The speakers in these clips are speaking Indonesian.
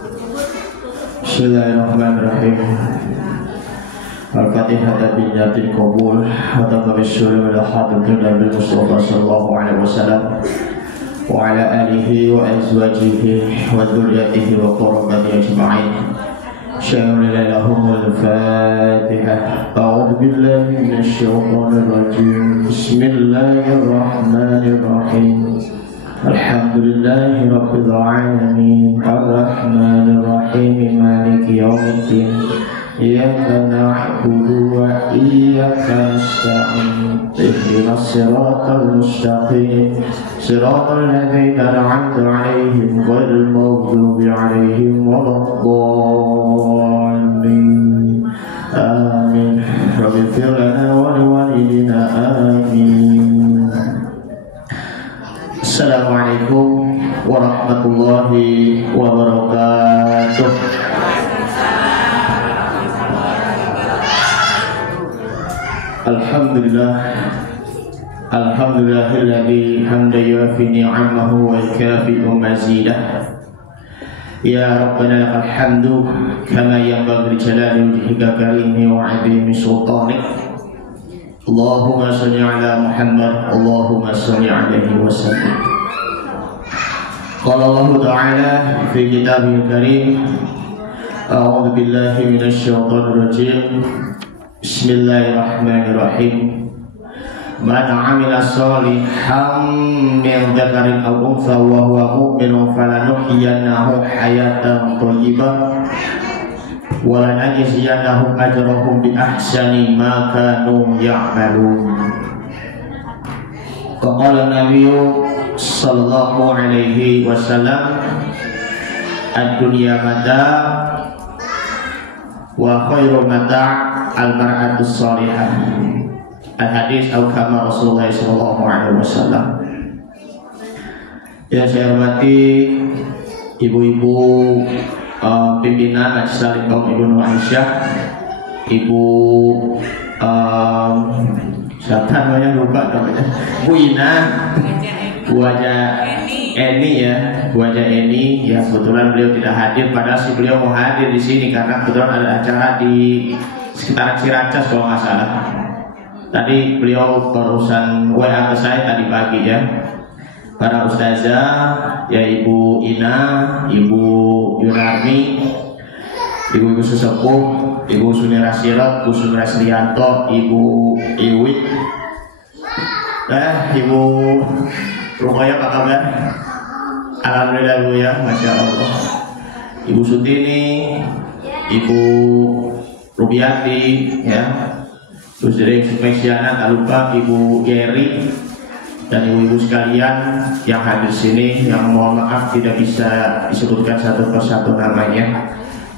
Bismillahirrahmanirrahim. Al-Fatihah billatil qabul wa taqabbal wal hadratil Nabi Mustafa sallallahu alaihi wasallam wa ala alihi wa azwajihi wa dzurriyyatihi wa qurrabati ajma'in. Syarillahumul Fatihah. A'udzu billahi minasyaitonir rajim. Bismillahirrahmanirrahim. Alhamdulillahi rabbil alamin arrahmanir rahim maliki yaumiddin iyyaka na'budu wa iyyaka nasta'in ihdinas siratal mustaqim siratal ladzina an'amta 'alaihim ghairil maghdubi 'alaihim waladdallin amin. Rabbighfir lana wa liwalidina amin. Assalamualaikum warahmatullahi wabarakatuh. Alhamdulillah, alhamdulillahilladzi hamdan yuwafi ni'amahu wa yukafi'u mazidah. Ya Rabbana lakal hamdu kama yanbaghi li jalali wajhika karimi wa 'azimi sultanik. Allahumma shalli ala Muhammad, Allahumma shalli alaihi wa sallim. Qala Allah Ta'ala fi kitabihil karim, a'udzu billahi minasy syaithanir rajim. Bismillahirrahmanirrahim. Man 'amila shalihan min dzakarin aw untha wa huwa mu'minun falanuhyiyannahu hayatan thayyibah wa lanajziyannahum ajrahum bi ahsani ma kanu ya'malun. Qala Nabiyyu sallallahu alaihi wasallam, ad-dunya mata' wa khairu mata' al-mar'atus salihah. Al-hadis atau kama Rasulullah sallallahu alaihi wasallam. Ya, saya hormati ibu-ibu pimpinan Majelis Taklim kaum Ibu Nur Aisyah, Ibu siapa namanya, lupa namanya, Bu Ina, Bu Aja Eni ya, Bu Aja Eni. Ya, kebetulan beliau tidak hadir, padahal si beliau mau hadir di sini karena kebetulan ada acara di sekitaran Ciracas kalau nggak salah. Tadi beliau barusan WA ke saya tadi pagi ya. Para ustazah, ya Ibu Ina, Ibu Yunarmi, Ibu-ibu sesepuh, Ibu Sunira Sirat, Ibu Sunira Srianto, Ibu Iwi, Ibu Rukoya, apa kabar? Alhamdulillah Bu ya, Masya Allah. Ibu Sutini, Ibu Rubiati ya, terus dari Spesiana, tak lupa Ibu Geri dan ibu-ibu sekalian yang hadir sini, yang mohon maaf tidak bisa disebutkan satu persatu namanya,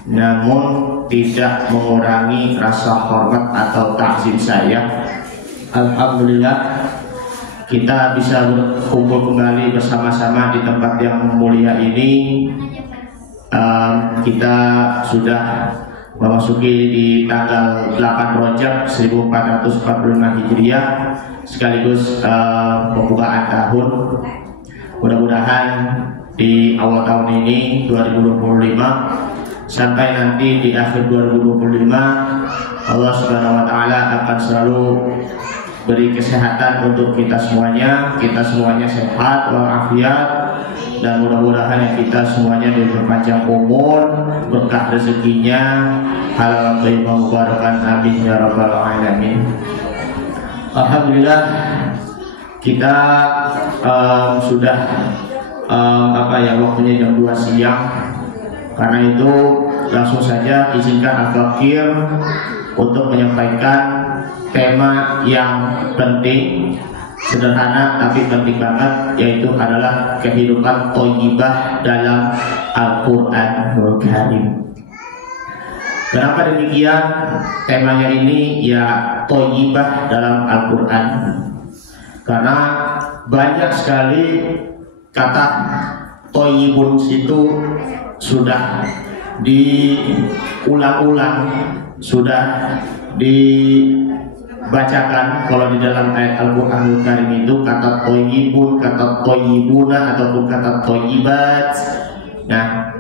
namun tidak mengurangi rasa hormat atau takzim saya. Alhamdulillah kita bisa berkumpul kembali bersama-sama di tempat yang mulia ini. Kita sudah memasuki di tanggal 8 Rajab 1445 Hijriah, sekaligus pembukaan tahun. Mudah-mudahan di awal tahun ini 2025 sampai nanti di akhir 2025 Allah Subhanahu wa taala akan selalu beri kesehatan untuk kita semuanya sehat walafiat, dan mudah-mudahan kita semuanya diperpanjang umur, berkah rezekinya, halal thayyibah mubarakan, amin ya rabbal alamin. Alhamdulillah kita sudah waktunya jam 2 siang. Karena itu langsung saja izinkan Al-Fakir untuk menyampaikan tema yang penting, sederhana tapi penting banget, yaitu adalah kehidupan thayyibah dalam Al-Qur'anul Karim. Kenapa demikian? Temanya ini ya thayyibah dalam Al-Qur'an. Karena banyak sekali kata thayyibun itu sudah diulang-ulang, sudah dibacakan. Kalau di dalam ayat Al-Qur'anul Karim itu kata thayyibun, kata thayyibuna ataupun kata thayyibat. Nah,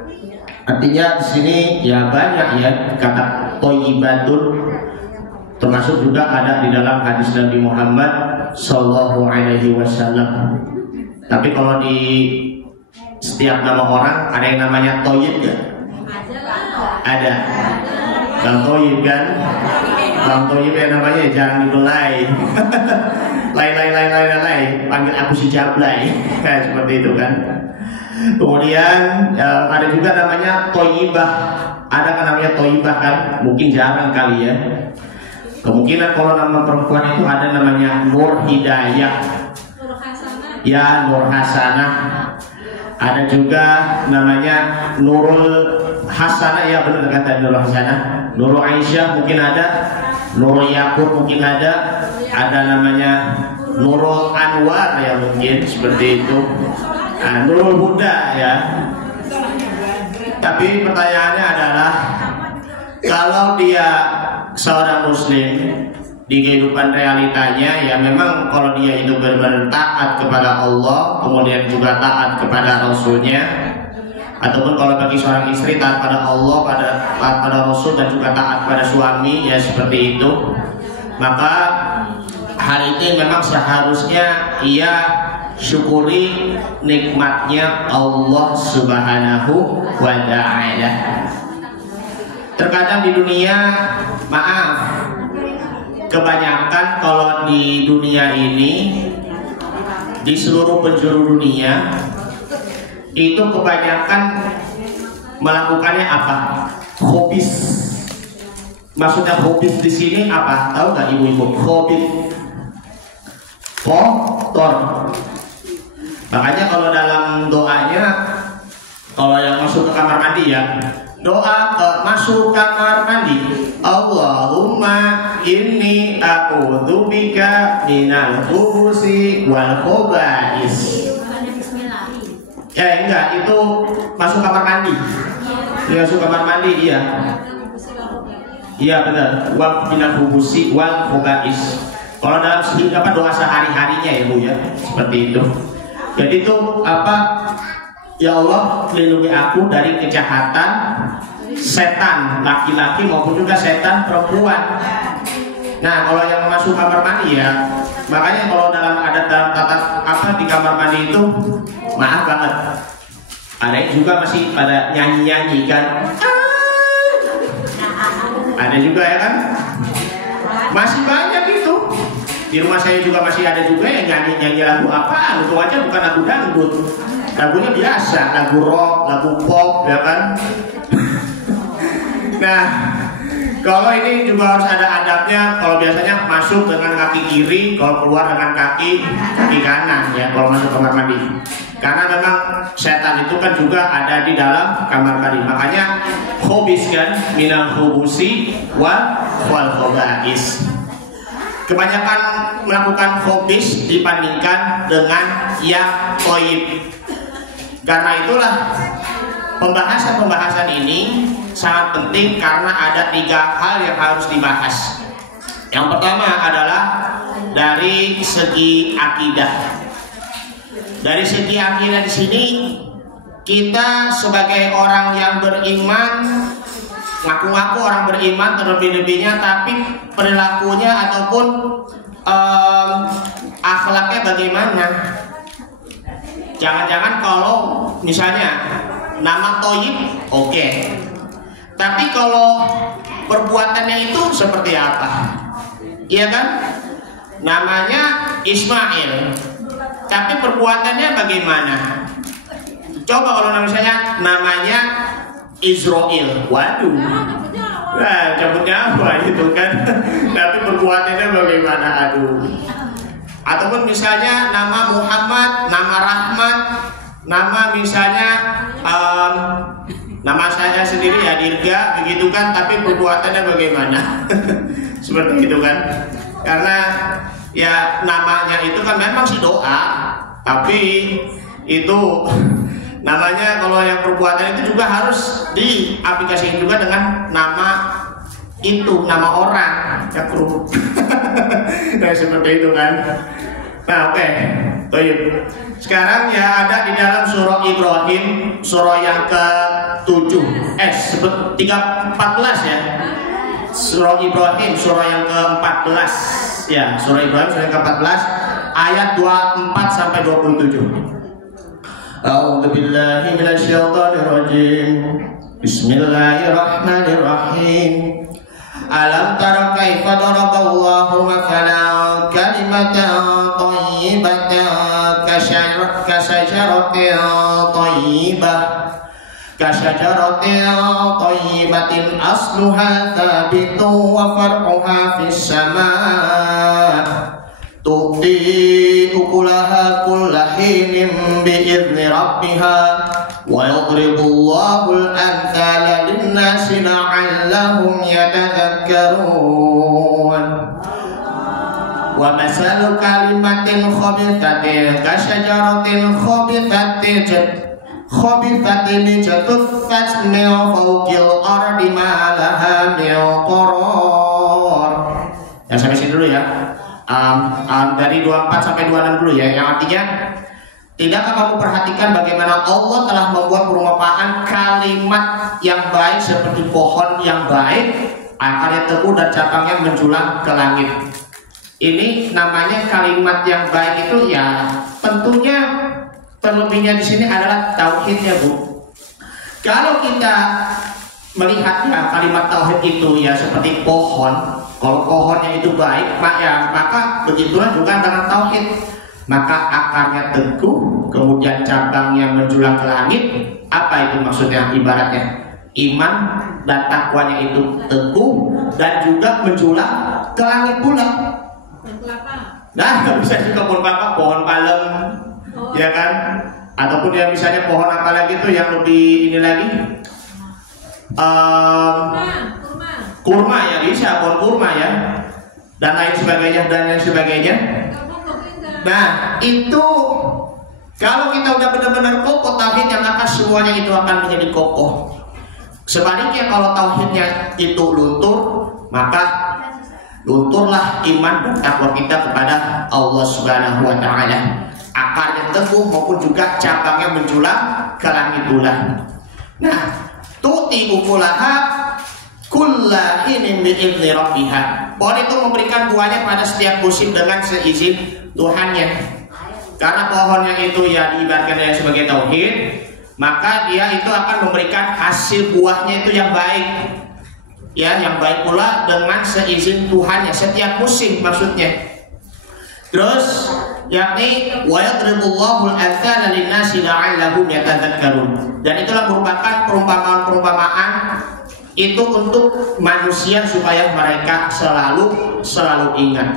Artinya di sini ya banyak ya kata thayyibatun, termasuk juga ada di dalam hadis Nabi Muhammad Sallallahu Alaihi Wasallam. Tapi kalau di setiap nama orang ada yang namanya thayyib gak? Ada. Bang Thayyib kan? Bang Thayyib yang namanya jangan dibelai. Lain. Panggil aku si Jablay. Kayak seperti itu kan. Kemudian ada juga namanya Thayyibah. Ada kan namanya Thayyibah kan? Mungkin jarang kali ya. Kemungkinan kalau nama perempuan itu ada namanya Nur Hidayah. Ya, Nur Hasanah. Ada juga namanya Nurul Hasanah, ya benar kata Nurul Hasanah. Nurul Aisyah mungkin ada, Nurul Yakub mungkin ada namanya Nurul Anwar ya mungkin seperti itu. Nah, Nurul Huda ya. Tapi pertanyaannya adalah kalau dia seorang muslim di kehidupan realitanya ya memang kalau dia itu benar-benar taat kepada Allah, kemudian juga taat kepada Rasulnya, ataupun kalau bagi seorang istri taat pada Allah, taat pada Rasul dan juga taat pada suami ya seperti itu, maka hal ini memang seharusnya ia syukuri nikmatnya Allah Subhanahu wa ta'ala. Terkadang di dunia, maaf, kebanyakan kalau di dunia ini, di seluruh penjuru dunia, itu kebanyakan melakukannya apa? Hobis. Maksudnya hobis di sini apa? Tahu nggak ibu-ibu? Hobis, kotor. Makanya kalau dalam doanya, kalau yang masuk ke kamar mandi ya, doa masuk kamar mandi, Allahumma inni a'udzubika minal khubusi wal khobais. Ya enggak, itu masuk kamar mandi. Dia masuk kamar mandi dia. Iya benar, wal minal khubusi wal khobais. Kalau dalam doa sehari-harinya ya Bu ya, seperti itu. Jadi itu apa? Ya Allah, lindungi aku dari kejahatan setan laki-laki maupun juga setan perempuan. Nah, kalau yang masuk kamar mandi ya, makanya kalau dalam tata apa di kamar mandi itu, maaf banget, ada yang juga masih pada nyanyi-nyanyi kan. Ada juga ya kan, masih banyak itu. Di rumah saya juga masih ada juga yang nyanyi-nyanyi lagu apa, itu aja bukan lagu dangdut, lagunya biasa, lagu rock, lagu pop ya kan. Nah, kalau ini juga harus ada adabnya. Kalau biasanya masuk dengan kaki kiri, kalau keluar dengan kaki kanan ya, kalau masuk kamar mandi. Karena memang setan itu kan juga ada di dalam kamar mandi. Makanya khobis kan, minal khubusi wal khobais. Kebanyakan melakukan khobis dibandingkan dengan yang thayyib. Karena itulah pembahasan ini sangat penting karena ada 3 hal yang harus dibahas. Yang pertama adalah dari segi akidah. Dari segi akidah di sini kita sebagai orang yang beriman, ngaku-ngaku orang beriman terlebih-lebihnya, tapi perilakunya ataupun akhlaknya bagaimana? Jangan-jangan kalau misalnya nama thayyib oke. Tapi kalau perbuatannya itu seperti apa? Iya kan? Namanya Ismail, tapi perbuatannya bagaimana? Coba kalau misalnya namanya Israel, waduh, nah cabutnya apa itu kan? Tapi perbuatannya bagaimana? Aduh. Ataupun misalnya nama Muhammad, nama Rahmat, nama misalnya nama saya sendiri ya Dirga, begitu kan, tapi perbuatannya bagaimana? Seperti itu kan. Karena ya namanya itu kan memang si doa, tapi itu namanya kalau yang perbuatan itu juga harus diaplikasikan juga dengan nama itu, nama orang ya nah seperti itu kan. Nah oke, Sekarang ya ada di dalam surah Ibrahim, surah yang ke-7, 14 ya. Surah Ibrahim, surah yang ke-14 ya. Surah Ibrahim surah yang ke-14 ayat 24 sampai 27. A'udzu billahi minasyaitonir rajim. Bismillahirrahmanirrahim. Alam tara kaifa daraballahu mathalan kalimatan thayyibatan kasajaratin thayyibatin asluha thabitun wa far'uha fis samaa tu'ti ukulaha kulla hinin bi'izni rabbiha wa yadribullahu al-amthala lin-nasi la'allahum yatadhakkarun. Wa masalu kalimatin khabithatin kasyajaratin khabithatin jatuffat min fawqil ardi ma laha min qarar. Ya, sampai sini dulu ya. Dari 24 sampai 26 dulu ya, yang artinya tidakkah kamu perhatikan bagaimana Allah telah membuat perumpamaan kalimat yang baik seperti pohon yang baik, akarnya teguh dan cabangnya menjulang ke langit. Ini namanya kalimat yang baik itu ya, tentunya terlebihnya di sini adalah tauhidnya, Bu. Kalau kita melihatnya kalimat tauhid itu ya seperti pohon. Kalau pohonnya itu baik, maka begitulah juga dengan tauhid. Maka akarnya teguh, kemudian cabangnya menjulang ke langit. Apa itu maksudnya? Ibaratnya iman dan takwanya itu teguh dan juga menjulang ke langit pula. Nah, nggak bisa juga pohon kelapa, pohon palem, ya kan? Ataupun yang misalnya pohon apa lagi tuh yang lebih ini lagi? Kurma ya, bisa pohon kurma ya, dan lain sebagainya. Nah itu kalau kita udah benar-benar kokoh tauhidnya, maka semuanya itu akan menjadi kokoh. Sebaliknya kalau tauhidnya itu luntur, maka lunturlah iman dan takwa kita kepada Allah Subhanahu wa Ta'ala. Akarnya teguh maupun juga cabangnya menjulang ke langit bulan. Nah, tu'ti ukulaha kulla hinin bi'izni rabbiha. Pohon itu memberikan buahnya pada setiap musim dengan seizin Tuhannya. Karena pohonnya itu ya diibaratkan sebagai tauhid, maka dia itu akan memberikan hasil buahnya itu yang baik. Ya, yang baik pula dengan seizin Tuhannya setiap musim maksudnya. Terus yakni wa yadribullahu al-amthala lin-nasi la'allahum yatadhakkarun. Dan itulah merupakan perumpamaan-perumpamaan itu untuk manusia supaya mereka selalu ingat.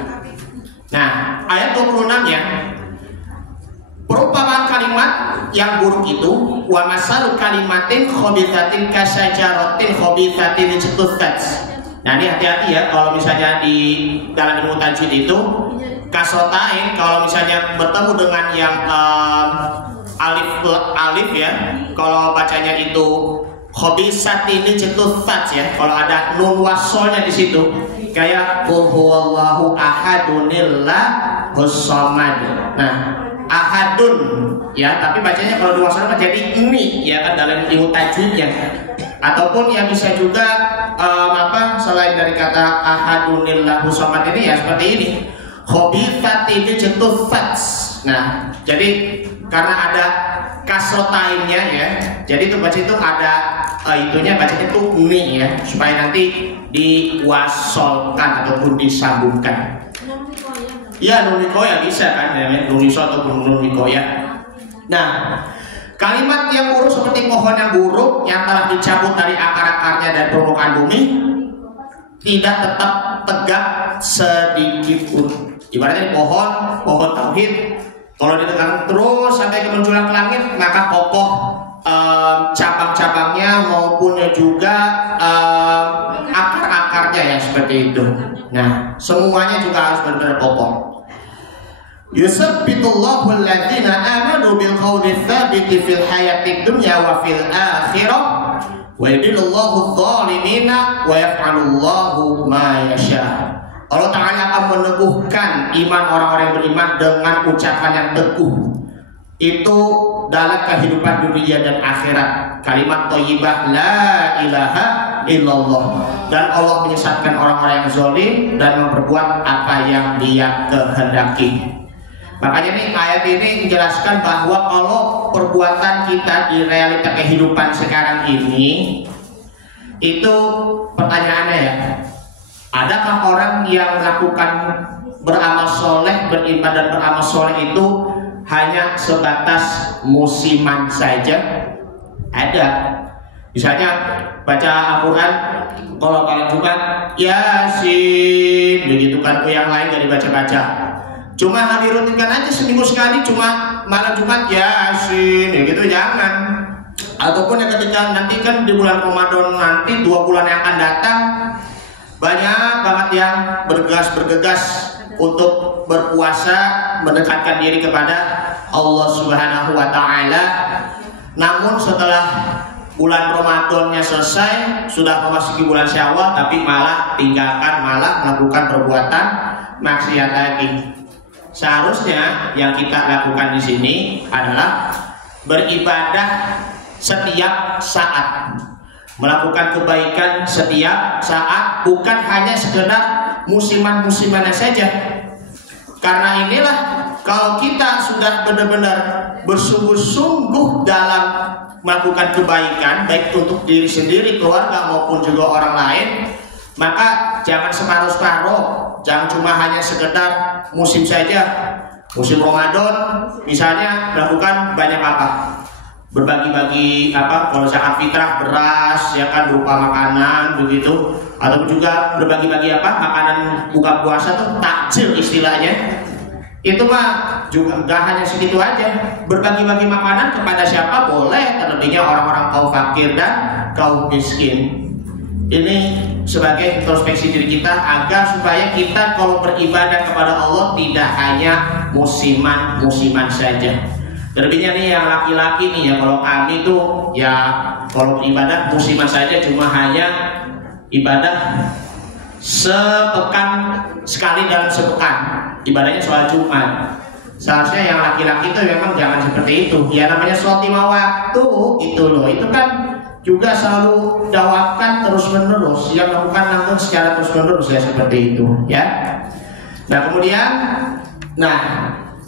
Nah, ayat 26-nya perumpamaan kalimat yang buruk itu wa masalu kalimatin khabithatin kasajaratin khabithatin jatuffat. Nah, ini hati-hati ya kalau misalnya di dalam ilmu tajwid itu kasotain kalau misalnya bertemu dengan yang alif ya, kalau bacanya itu khabisat ini jatuffat ya, kalau ada nun wasolnya di situ kayak qul huwallahu ahadunillahus samad. Nah, ahadun ya, tapi bacanya kalau dua wasolnya jadi ini ya kan dalam ilmu tajwidnya. Ataupun yang bisa juga selain dari kata ahadunillahus samad ini ya seperti ini. Khabithat ini jatuffat. Nah, jadi karena ada kasrotainnya ya, jadi itu baca itu ada itunya bacanya itu ini ya, supaya nanti diwasolkan ataupun disambungkan. Ya, nunikoya bisa kan, namanya nuniso ataupun nunikoya. Nah, kalimat yang buruk seperti pohon yang buruk yang telah dicabut dari akar-akarnya dan permukaan bumi tidak tetap tegak sedikit pun. Ibaratnya pohon tauhid kalau ditekan terus sampai menjulang ke langit, maka kokoh cabang-cabangnya maupun juga akar-akarnya ya seperti itu. Nah, semuanya juga harus benar-benar kokoh. Yusabbitullahu alladziina aamanu bil qawli tsabiti fil hayatid dunya wa fil akhirah wa yudillullahu adh-dhalimina wa yaf'alullahu ma yasha'. Allah Ta'ala akan meneguhkan iman orang-orang yang beriman dengan ucapan yang teguh itu dalam kehidupan dunia dan akhirat. Kalimat thayyibah la ilaha illallah. Dan Allah menyesatkan orang-orang yang zalim dan memperbuat apa yang Dia kehendaki. Makanya nih ayat ini menjelaskan bahwa kalau perbuatan kita di realita kehidupan sekarang ini, itu pertanyaannya ya, adakah orang yang melakukan beramal soleh, beriman dan beramal soleh itu hanya sebatas musiman saja? Ada. Misalnya baca Al-Quran, kalau malam Jumat Yasin, begitu kan, yang lain gak dibaca-baca. Cuma hari rutinkan aja seminggu sekali, cuma malam Jumat Yasin, ya gitu, jangan. Ataupun yang ketika nanti kan di bulan Ramadan nanti 2 bulan yang akan datang, banyak banget yang bergegas untuk berpuasa, mendekatkan diri kepada Allah Subhanahu wa Ta'ala. Namun setelah bulan Ramadannya selesai, sudah memasuki bulan Syawal, tapi malah tinggalkan, malah melakukan perbuatan maksiat lagi. Seharusnya yang kita lakukan di sini adalah beribadah setiap saat, melakukan kebaikan setiap saat, bukan hanya sekedar musiman-musimannya saja. Karena inilah, kalau kita sudah benar-benar bersungguh-sungguh dalam melakukan kebaikan, baik untuk diri sendiri, keluarga maupun juga orang lain, maka jangan separuh-separuh, jangan cuma hanya sekedar musim saja. Musim Ramadan misalnya melakukan banyak apa? Berbagi-bagi apa, kalau zakat fitrah beras ya kan, berupa makanan begitu, atau juga berbagi-bagi apa, makanan buka puasa tuh takjil istilahnya. Itu mah juga gak hanya segitu aja, berbagi-bagi makanan kepada siapa boleh, terlebihnya orang-orang kaum fakir dan kaum miskin. Ini sebagai introspeksi diri kita agar supaya kita kalau beribadah kepada Allah tidak hanya musiman saja. Terlebihnya nih yang laki-laki nih ya, kalau kami tuh ya kalau beribadah musiman saja, cuma hanya ibadah sepekan sekali dalam sepekan, ibadahnya sholat Jumat. Seharusnya yang laki-laki itu memang jangan seperti itu. Ya namanya sholat 5 waktu itu loh, itu kan juga selalu dakwahkan terus-menerus, yang melakukan langsung secara terus-menerus ya, seperti itu ya. Nah kemudian,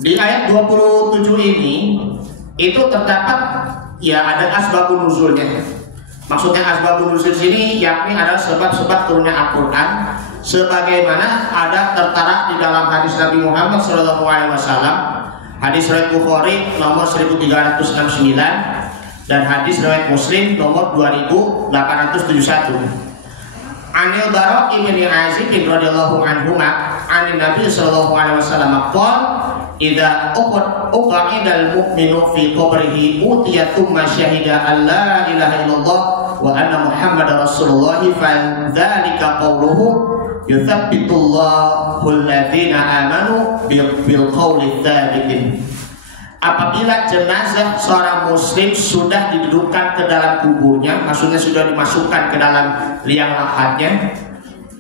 di ayat 27 ini itu terdapat ya ada asbabun nuzulnya. Maksudnya asbabun nuzul sini yakni adalah sebab-sebab turunnya Al-Quran, sebagaimana ada tertera di dalam hadis Nabi Muhammad SAW, hadis riwayat Bukhari nomor 1369 dan hadis riwayat Muslim nomor 2871. Anil Bara' ibn Azib radhiyallahu anhu an Nabi sallallahu alaihi wasallam qala idza uqidal mu'minu fi qabrihi utiya thumma syahida an la ilaha illallah wa anna muhammadar rasulullah fa dzalika qawluhu yuthabbitullahu alladhina amanu bil qawli tsabitin. Apabila jenazah seorang muslim sudah didudukkan ke dalam kuburnya, maksudnya sudah dimasukkan ke dalam liang lahatnya,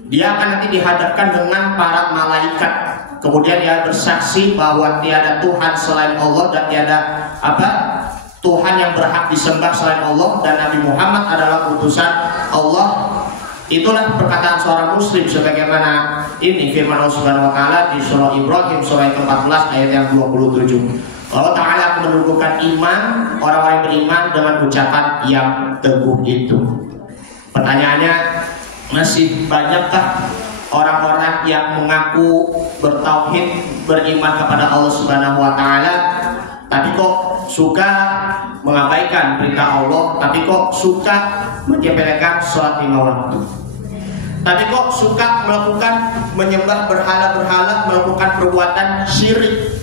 dia akan nanti dihadapkan dengan para malaikat. Kemudian dia bersaksi bahwa tiada Tuhan selain Allah dan tiada Tuhan yang berhak disembah selain Allah, dan Nabi Muhammad adalah utusan Allah. Itulah perkataan seorang muslim, sebagaimana ini firman Allah Subhanahu wa Ta'ala di surah Ibrahim surah ke-14 ayat yang 27. Allah Ta'ala akan menumbuhkan iman orang-orang yang beriman dengan ucapan yang teguh itu. Pertanyaannya, masih banyakkah orang-orang yang mengaku bertauhid, beriman kepada Allah Subhanahu wa Ta'ala, tapi kok suka mengabaikan perintah Allah, tapi kok suka menyepelekan sholat 5 waktu, tapi kok suka melakukan menyembah berhala-berhala, melakukan perbuatan syirik.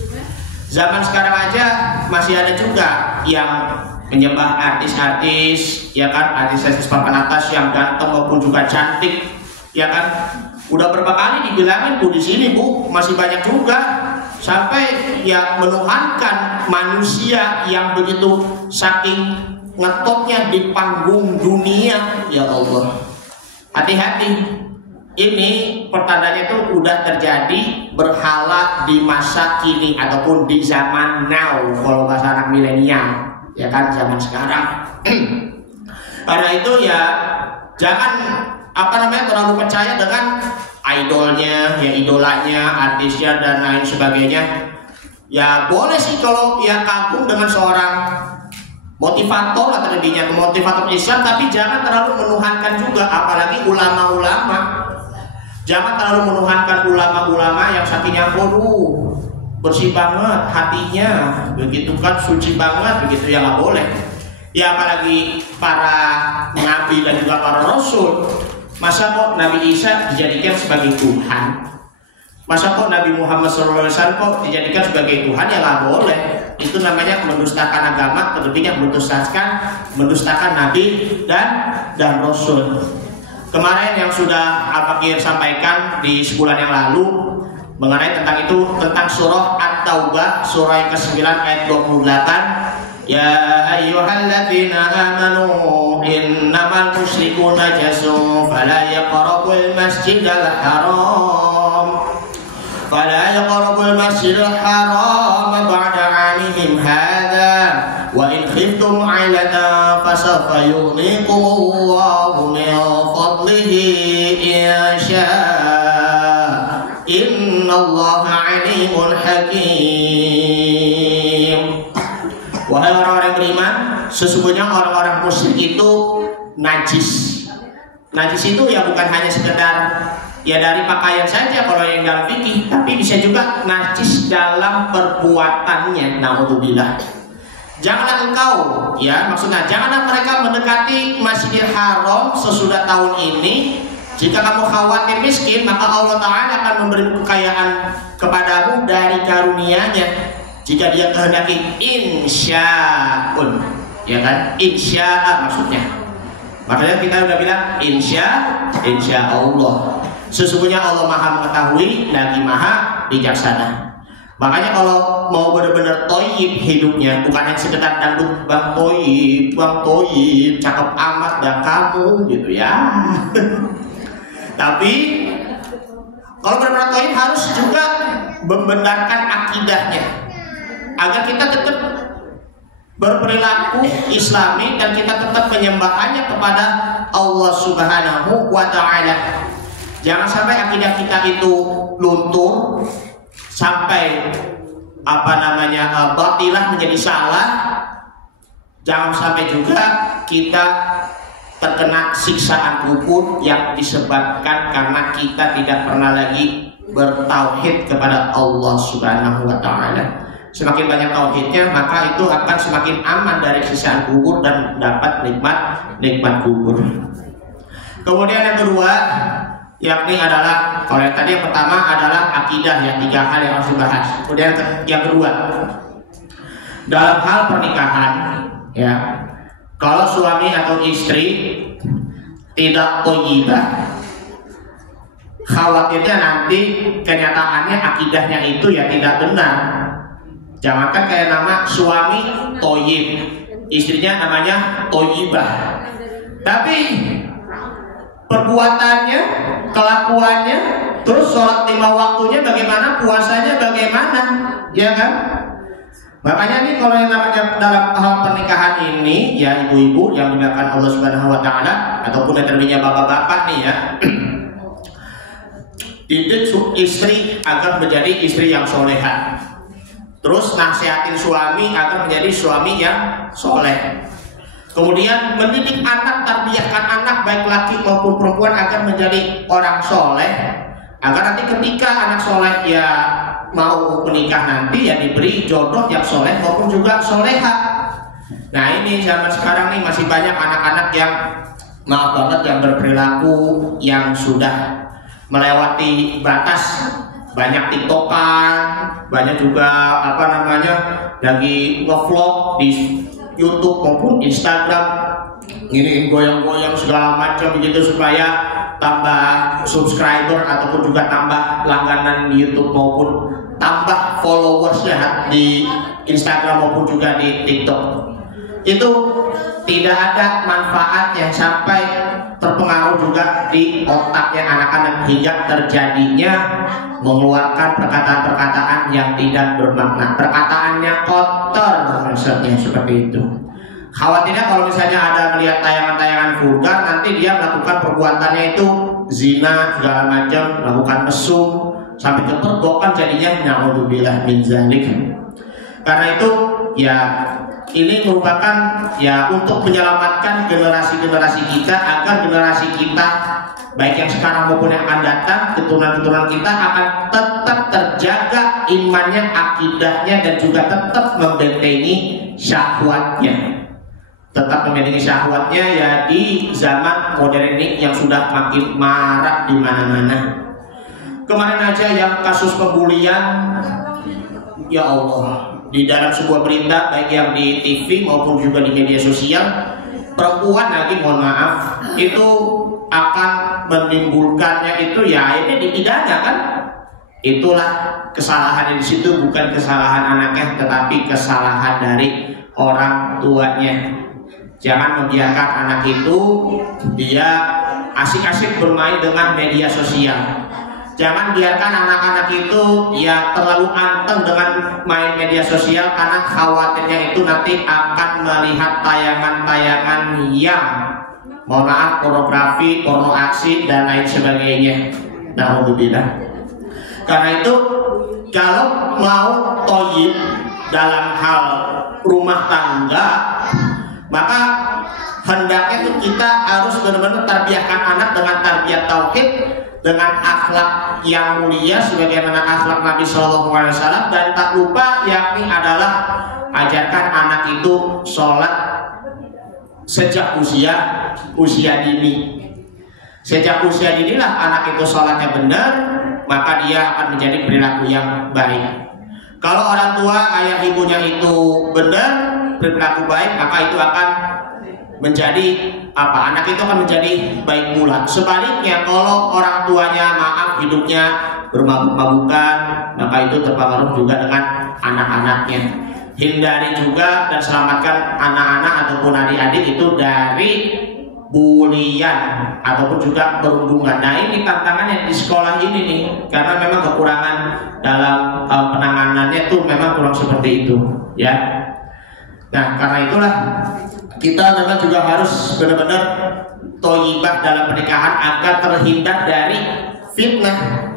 Zaman sekarang aja masih ada juga yang menyembah artis-artis, ya kan, artis-artis papan atas yang ganteng maupun juga cantik, ya kan. Udah berapa kali dibilangin Bu di sini Bu, masih banyak juga, sampai ya menuhankan manusia yang begitu saking ngetopnya di panggung dunia. Ya Allah, hati-hati. Ini pertandanya itu udah terjadi berhala di masa kini ataupun di zaman now kalau bahasa anak milenial, ya kan, zaman sekarang. Karena itu ya jangan terlalu percaya dengan idolnya, ya idolanya, artisnya dan lain sebagainya. Ya boleh sih kalau ya kagum dengan seorang motivator atau lebihnya motivator Islam, tapi jangan terlalu menuhankan juga, apalagi ulama-ulama. Jangan terlalu menuhankan ulama-ulama yang sakinya bersih banget hatinya, begitu kan, suci banget, begitu ya nggak boleh. Ya apalagi para nabi dan juga para rasul. Masa kok Nabi Isa dijadikan sebagai Tuhan? Masa kok Nabi Muhammad SAW kok dijadikan sebagai Tuhan? Ya nggak boleh. Itu namanya mendustakan agama, terlebihnya mendustakan Nabi dan Rasul. Kemarin yang sudah Al-Fakir sampaikan di sebulan yang lalu mengenai tentang surah At-Taubah, surah yang ke-9 ayat 28. Ya ayyuhalladzina amanu innamal musyrikuna najasun fala yaqrabul masjidal haram ba'da 'amihim hadza wa in khiftum 'ailatan fasawfa yughnikumullahu min fadlihi in syaa innallaha 'alimun hakim. Wahai orang-orang yang beriman, sesungguhnya orang-orang musyrik itu najis. Najis itu ya bukan hanya sekedar ya dari pakaian saja kalau yang dalam fikih, tapi bisa juga najis dalam perbuatannya. Naudzubillah. Janganlah engkau, ya maksudnya janganlah mereka mendekati Masjidil Haram sesudah tahun ini. Jika kamu khawatir miskin, maka Allah Ta'ala akan memberi kekayaan kepadamu dari karunia-Nya. Jika dia kehendaki, insya'un, ya kan? Insya'a maksudnya. Makanya kita udah bilang insya Allah. Sesungguhnya Allah Maha mengetahui lagi Maha bijaksana. Makanya kalau mau benar-benar toyib hidupnya, bukan yang sekedar dangdut bang toyib, cakep amat dah kamu gitu ya. Tapi kalau benar-benar toyib harus juga membenarkan akidahnya, agar kita tetap berperilaku Islami dan kita tetap menyembahnya kepada Allah Subhanahu wa Ta'ala. Jangan sampai akidah kita itu luntur, sampai batilah menjadi salah. Jangan sampai juga kita terkena siksaan kubur yang disebabkan karena kita tidak pernah lagi bertauhid kepada Allah Subhanahu wa Ta'ala. Semakin banyak tauhidnya, maka itu akan semakin aman dari siksaan kubur dan dapat nikmat kubur. Kemudian yang kedua, yakni adalah, kalau yang tadi yang pertama adalah akidah, yang 3 hal yang harus dibahas. Kemudian yang kedua, dalam hal pernikahan, ya, kalau suami atau istri tidak thayyibah, khawatirnya nanti kenyataannya akidahnya itu ya tidak benar. Jangankan kayak nama suami thayyib, istrinya namanya thayyibah, tapi perbuatannya, kelakuannya, terus sholat 5 waktunya bagaimana, puasanya bagaimana, ya kan? Makanya nih kalau yang namanya dalam hal pernikahan ini, ya ibu-ibu yang dimuliakan Allah Subhanahu wa Ta'ala, ataupun yang terlebihnya bapak-bapak nih ya, didik istri agar menjadi istri yang soleha. Terus nasihatin suami agar menjadi suami yang soleh. Kemudian mendidik anak, tarbiyahkan anak baik laki maupun perempuan agar menjadi orang soleh, agar nanti ketika anak soleh ya mau menikah nanti ya diberi jodoh yang soleh maupun juga soleha. Nah ini zaman sekarang nih masih banyak anak-anak yang maaf banget yang berperilaku yang sudah melewati batas. Banyak tiktokan, banyak juga lagi nge-vlog di YouTube maupun Instagram, ini goyang-goyang segala macam begitu supaya tambah subscriber ataupun juga tambah langganan di YouTube maupun tambah followersnya di Instagram maupun juga di TikTok. Itu tidak ada manfaat yang sampai terpengaruh juga di otaknya anak-anak hingga terjadinya mengeluarkan perkataan-perkataan yang tidak bermakna, perkataannya kotor, maksudnya seperti itu. Khawatirnya kalau misalnya ada melihat tayangan-tayangan vulgar, nanti dia melakukan perbuatannya itu zina segala macam, melakukan mesum sampai ke pergokan, jadinya naudzubillah min dzalik. Karena itu ya ini merupakan ya untuk menyelamatkan generasi-generasi kita, agar generasi kita baik yang sekarang maupun yang akan datang, keturunan-keturunan kita akan tetap terjaga imannya, akidahnya, dan juga tetap membentengi syahwatnya. Tetap memiliki syahwatnya ya di zaman modern ini yang sudah makin marak di mana-mana. Kemarin aja yang kasus pembulian, ya Allah, di dalam sebuah berita baik yang di TV maupun juga di media sosial, perempuan lagi, mohon maaf, itu akan menimbulkannya itu ya ini dipidana kan. Itulah kesalahan di situ, bukan kesalahan anaknya tetapi kesalahan dari orang tuanya. Jangan membiarkan anak itu dia asik-asik bermain dengan media sosial. Jangan biarkan anak-anak itu ya terlalu anteng dengan main media sosial, karena khawatirnya itu nanti akan melihat tayangan-tayangan yang mohon maaf pornografi, porno aksi dan lain sebagainya. Naudzubillah. Karena itu kalau mau thayyib dalam hal rumah tangga, maka hendaknya itu kita harus benar-benar tarbiyahkan anak dengan tarbiyah tauhid, dengan akhlak yang mulia sebagaimana akhlak Nabi SAW, dan tak lupa yakni adalah ajarkan anak itu sholat sejak usia dini. Sejak usia dinilah anak itu sholatnya benar, maka dia akan menjadi perilaku yang baik. Kalau orang tua ayah ibunya itu benar berperilaku baik, maka itu akan menjadi apa? Anak itu akan menjadi baik pula. Sebaliknya kalau orang tuanya maaf hidupnya bermabuk-mabukan, maka itu terpengaruh juga dengan anak-anaknya. Hindari juga dan selamatkan anak-anak ataupun adik-adik itu dari bulian ataupun juga perundungan. Nah ini tantangannya di sekolah ini nih, karena memang kekurangan dalam penanganannya itu memang kurang seperti itu ya. Nah karena itulah kita memang juga harus benar-benar thayyibah dalam pernikahan agar terhindar dari fitnah.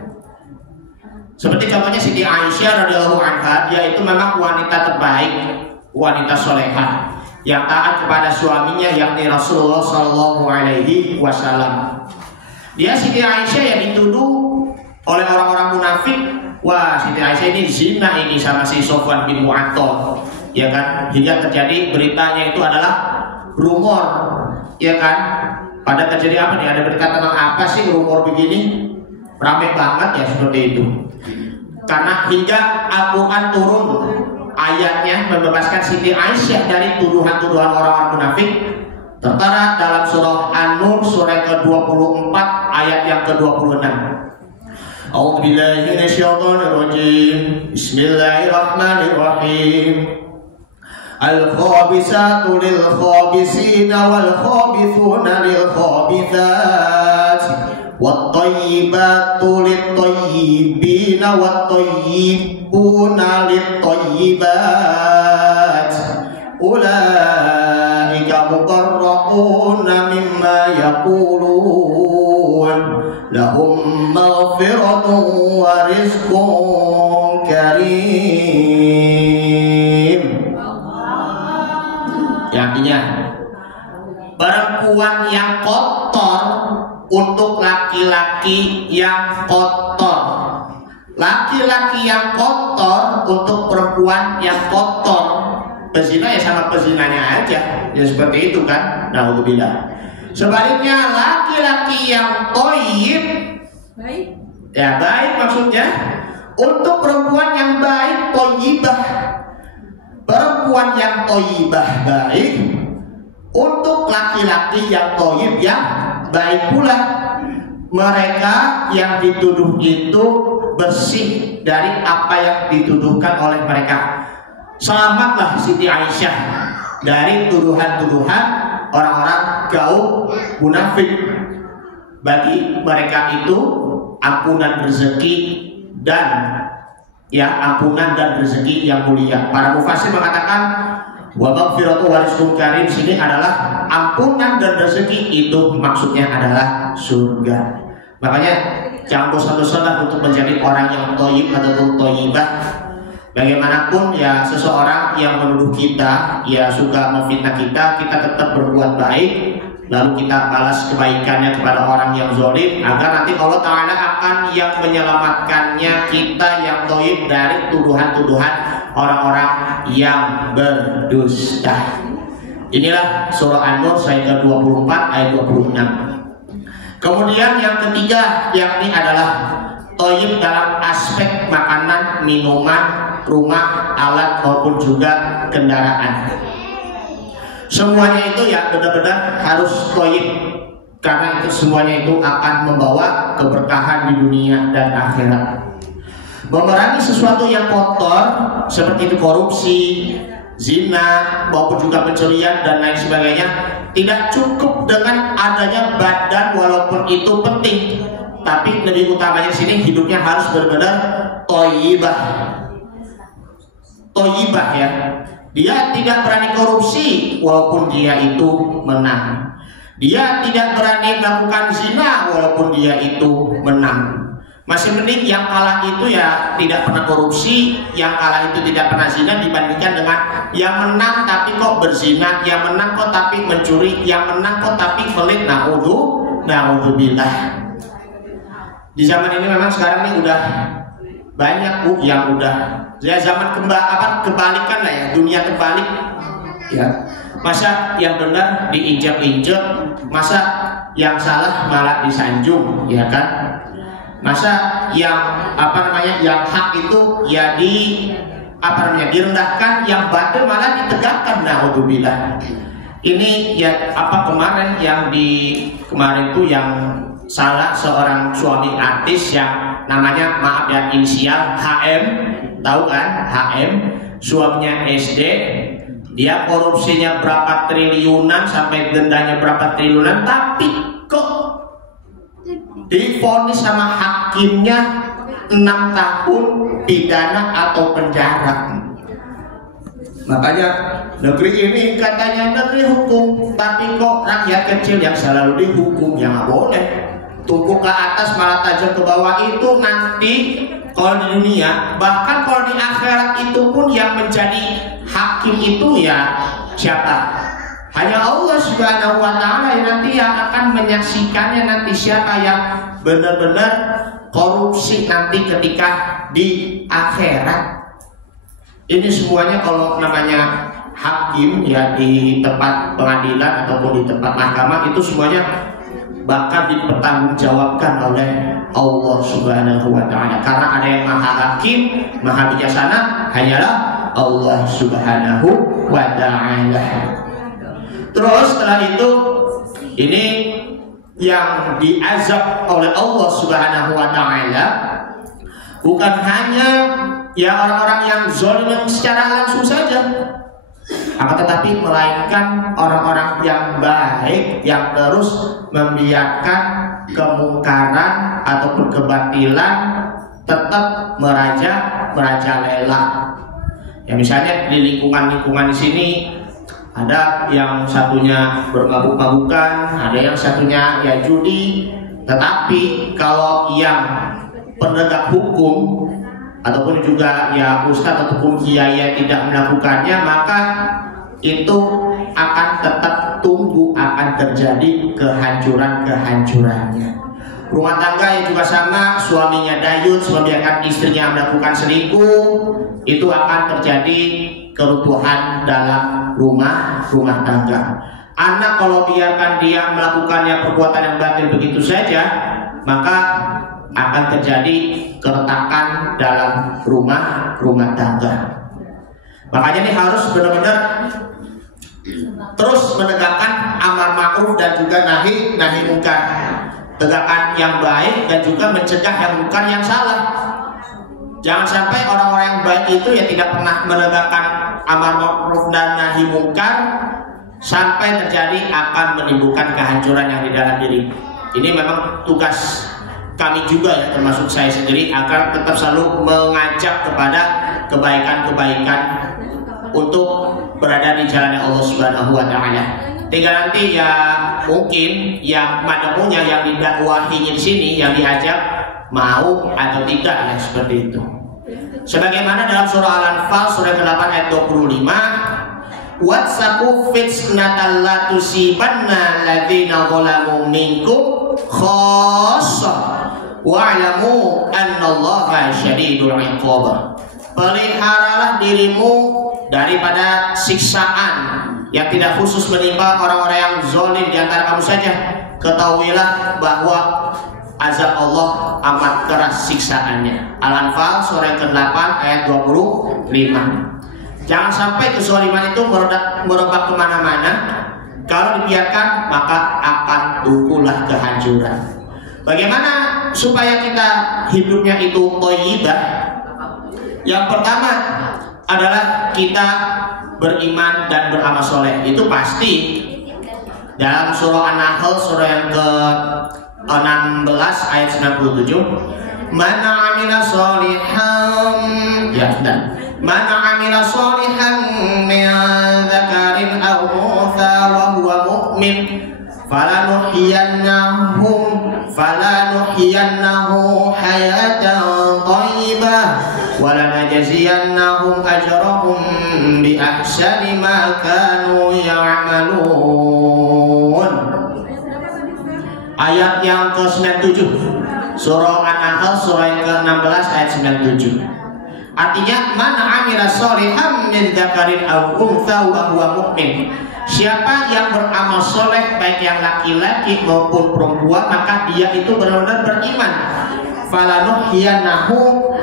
Seperti contohnya Siti Aisyah radhiyallahu anha, dia itu memang wanita terbaik, wanita solehah yang taat kepada suaminya yakni Rasulullah Shallallahu Alaihi Wasallam. Dia Siti Aisyah yang dituduh oleh orang-orang munafik, wah Siti Aisyah ini zina ini sama si Sofwan bin Mu'attal, ya kan? Hingga terjadi beritanya itu adalah rumor, ya kan? Pada terjadi apa nih? Ada berita tentang apa sih rumor begini? Ramai banget ya seperti itu. Karena hingga Al-Quran turun ayatnya membebaskan Siti Aisyah dari tuduhan-tuduhan orang-orang munafik, tertera dalam surah An-Nur surah ke-24 ayat yang ke-26. A'udzubillahi minasyaitonirrajim. Bismillahirrahmanirrahim. Al-khabisatu lil-khabisina wal-khabithuna lil-khabithat wat-tayyibatu lit-tayyibina wat-tayyibuna lit-tayyibat ulaika mubarra'una mimma yaqulun lahum maghfiratun wa rizqun karim. Artinya perempuan yang kotor untuk laki-laki yang kotor, laki-laki yang kotor untuk perempuan yang kotor. Pezina ya sama pezinanya aja, ya seperti itu kan. Naudzubillah. Sebaliknya laki-laki yang thayyib, baik, ya baik maksudnya untuk perempuan yang baik, thayyibah. Perempuan yang thayyibah baik untuk laki-laki yang thayyib yang baik pula. Mereka yang dituduh itu bersih dari apa yang dituduhkan oleh mereka. Selamatlah Siti Aisyah dari tuduhan-tuduhan orang-orang kaum munafik. Bagi mereka itu ampunan rezeki dan ampunan dan rezeki yang mulia. Para mufassir mengatakan wa maghfiratu wa rizqun karim sini adalah ampunan dan rezeki itu maksudnya adalah surga. Makanya jangan bosan-bosan untuk menjadi orang yang thayyib atau thayyibah. Bagaimanapun ya seseorang yang menuduh kita, ya suka memfitnah kita, kita tetap berbuat baik, lalu kita balas kebaikannya kepada orang yang zalim, agar nanti Allah Ta'ala akan yang menyelamatkannya kita yang thayyib dari tuduhan-tuduhan orang-orang yang berdusta. Inilah surah An-Nur ayat 24 ayat 26. Kemudian yang ketiga yakni adalah thayyib dalam aspek makanan, minuman, rumah, alat maupun juga kendaraan. Semuanya itu ya benar-benar harus thayyib, karena itu semuanya itu akan membawa keberkahan di dunia dan akhirat. Memerangi sesuatu yang kotor seperti itu korupsi, zina maupun juga pencurian dan lain sebagainya tidak cukup dengan adanya badan, walaupun itu penting, tapi lebih utamanya sini hidupnya harus benar-benar thayyibah. Thayyibah ya. Dia tidak berani korupsi walaupun dia itu menang. Dia tidak berani melakukan zina walaupun dia itu menang. Masih mending yang kalah itu ya tidak pernah korupsi, yang kalah itu tidak pernah zina dibandingkan dengan yang menang tapi kok berzina, yang menang kok tapi mencuri, yang menang kok tapi pelit. Na'udzubillah. Di zaman ini memang sekarang ini udah banyak yang udah zaman kebalikan lah ya, dunia terbalik ya. Masa yang benar diinjak-injak, masa yang salah malah disanjung, ya kan? Masa yang yang hak itu ya direndahkan, yang batil malah ditegakkan. Na'udzubillah. Ini ya kemarin itu yang salah seorang suami artis yang namanya, maaf ya inisial HM, tahu kan HM, suaminya SD, dia korupsinya berapa triliunan sampai dendanya berapa triliunan, tapi kok divonis sama hakimnya 6 tahun pidana atau penjara. Makanya negeri ini katanya negeri hukum, tapi kok rakyat kecil yang selalu dihukum, ya nggak boleh. Tumpuk ke atas malah tajam ke bawah. Itu nanti kalau di dunia, bahkan kalau di akhirat itu pun yang menjadi hakim itu ya siapa? Hanya Allah Subhanahu wa Ta'ala yang nanti yang akan menyaksikannya, nanti siapa yang benar-benar korupsi nanti ketika di akhirat. Ini semuanya kalau namanya hakim ya di tempat pengadilan ataupun di tempat mahkamah, itu semuanya bakal dipertanggungjawabkan oleh Allah Subhanahu wa Ta'ala, karena ada yang maha hakim, maha bijaksana, hanyalah Allah Subhanahu wa Ta'ala. Terus setelah itu, ini yang diazab oleh Allah Subhanahu wa Ta'ala bukan hanya ya orang-orang yang zalim secara langsung saja, akan tetapi melainkan orang-orang yang baik yang terus membiarkan kemungkaran ataupun kebatilan tetap merajalela. Ya misalnya di lingkungan-lingkungan di sini ada yang satunya bermabuk-mabukan, ada yang satunya ya judi, tetapi kalau yang penegak hukum ataupun juga ya ustadz ataupun kiai tidak melakukannya, maka itu akan tetap tumbuh, akan terjadi kehancurannya. Rumah tangga yang juga sama, suaminya dayut, membiarkan istrinya melakukan selingkuh, itu akan terjadi keruntuhan dalam rumah tangga. Anak kalau biarkan dia melakukannya perbuatan yang batil begitu saja, maka akan terjadi keretakan dalam rumah tangga. Makanya ini harus benar-benar terus menegakkan amar ma'ruf dan juga nahi munkar, tegakkan yang baik dan juga mencegah yang munkar, yang salah. Jangan sampai orang-orang yang baik itu ya tidak pernah menegakkan amar ma'ruf dan nahi munkar, sampai terjadi akan menimbulkan kehancuran yang di dalam diri. Ini memang tugas kami juga ya, termasuk saya sendiri, agar tetap selalu mengajak kepada kebaikan-kebaikan untuk berada di jalan Allah Subhanahu wa Ta'ala. Tinggal nanti ya mungkin yang madamunya, yang didakwahinya di sini, yang diajak mau atau tidak ya, seperti itu. Sebagaimana dalam surah Al-Anfal surah ke-8 ayat 25, wattaqu fitnatan la tusibanna alladziina zalamu minkum khassah wa'lamu annallaha syadidul 'iqab. Peliharalah dirimu daripada siksaan yang tidak khusus menimpa orang-orang yang zalim di antara kamu saja. Ketahuilah bahwa azab Allah amat keras siksaannya. Al-Anfal surah ke-8 ayat 25. Jangan sampai kezaliman itu merebak kemana-mana. Kalau dibiarkan maka akan tunggulah kehancuran. Bagaimana supaya kita hidupnya itu thayyibah? Yang pertama adalah kita beriman dan beramal soleh. Itu pasti. Dalam surah An-Nahl surah yang ke-16 ayat 97, man 'amila sholihan, ya sudah, man 'amila sholihan min dzakarin aw untha wa huwa mu'min falanuhyiyannahu hayatan thayyibah wa lanajziyannahum ajrahum bi ahsani ma kanu ya'malun. Ayat yang ke-97 surah An-Nahl surah yang ke-16 ayat 97. Artinya man 'amila sholihan min dzakarin aw untha wa huwa mu'min. Siapa yang beramal soleh baik yang laki-laki maupun perempuan, maka dia itu benar-benar beriman. Falanuhyiyannahu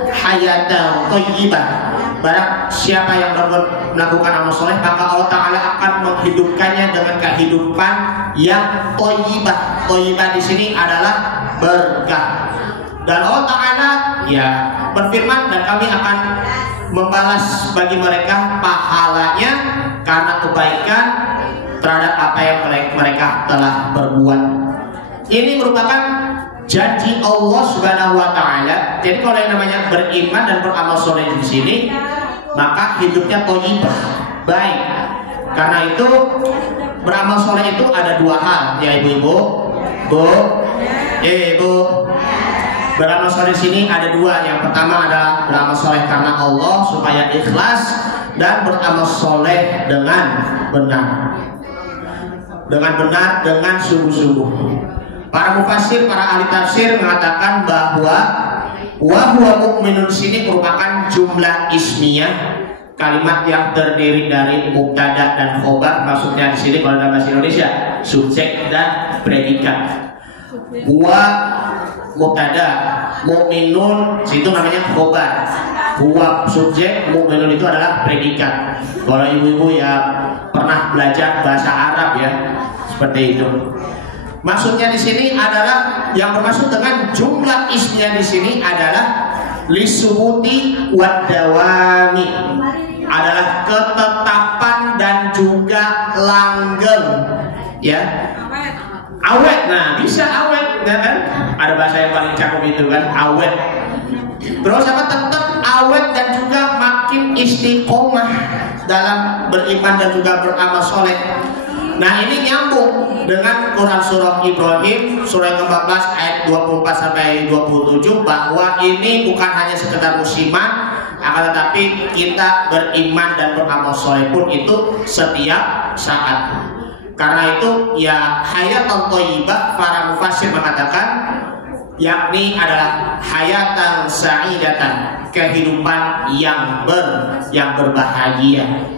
hayatan thayyibah. Barang siapa yang melakukan amal soleh, maka Allah Ta'ala akan menghidupkannya dengan kehidupan yang thayyibah. Thayyibah di sini adalah berkah. Dan Allah Ta'ala ya berfirman, dan kami akan membalas bagi mereka pahalanya karena kebaikan terhadap apa yang mereka telah berbuat. Ini merupakan janji Allah Subhanahu wa Ta'ala. Jadi kalau yang namanya beriman dan beramal soleh di sini, maka hidupnya thayyibah, baik. Karena itu beramal soleh itu ada dua hal, ya ibu-ibu, ibu. Beramal soleh di sini ada dua. Yang pertama adalah beramal soleh karena Allah supaya ikhlas, dan beramal soleh dengan benar. Dengan sungguh-sungguh. Para mufassir, para ahli tafsir mengatakan bahwa wa huwa mu'minun sini merupakan jumlah ismiyah, kalimat yang terdiri dari mubtada dan khobar. Maksudnya di sini kalau dalam bahasa Indonesia subjek dan predikat. Wa mubtada, mu'minun itu namanya khobar. Huwa subjek, mu'minun itu adalah predikat. Kalau ibu-ibu ya pernah belajar bahasa Arab ya, seperti itu. Maksudnya di sini adalah yang bermaksud dengan jumlah ismnya di sini adalah lisubuti wadawami, adalah ketetapan dan juga langgeng, ya. Awet, nah bisa awet, ya kan? Ada bahasa yang paling cakep itu kan, awet. Terus apa, tetap awet dan juga makin istiqomah dalam beriman dan juga beramal soleh. Nah ini nyambung dengan Quran surah Ibrahim surah ke-14 ayat 24 sampai 27, bahwa ini bukan hanya sekedar musiman, akan tetapi kita beriman dan beramal soleh pun itu setiap saat. Karena itu ya hayatan thayyibah, para mufassir mengatakan yakni adalah hayatan sa'idatan, kehidupan yang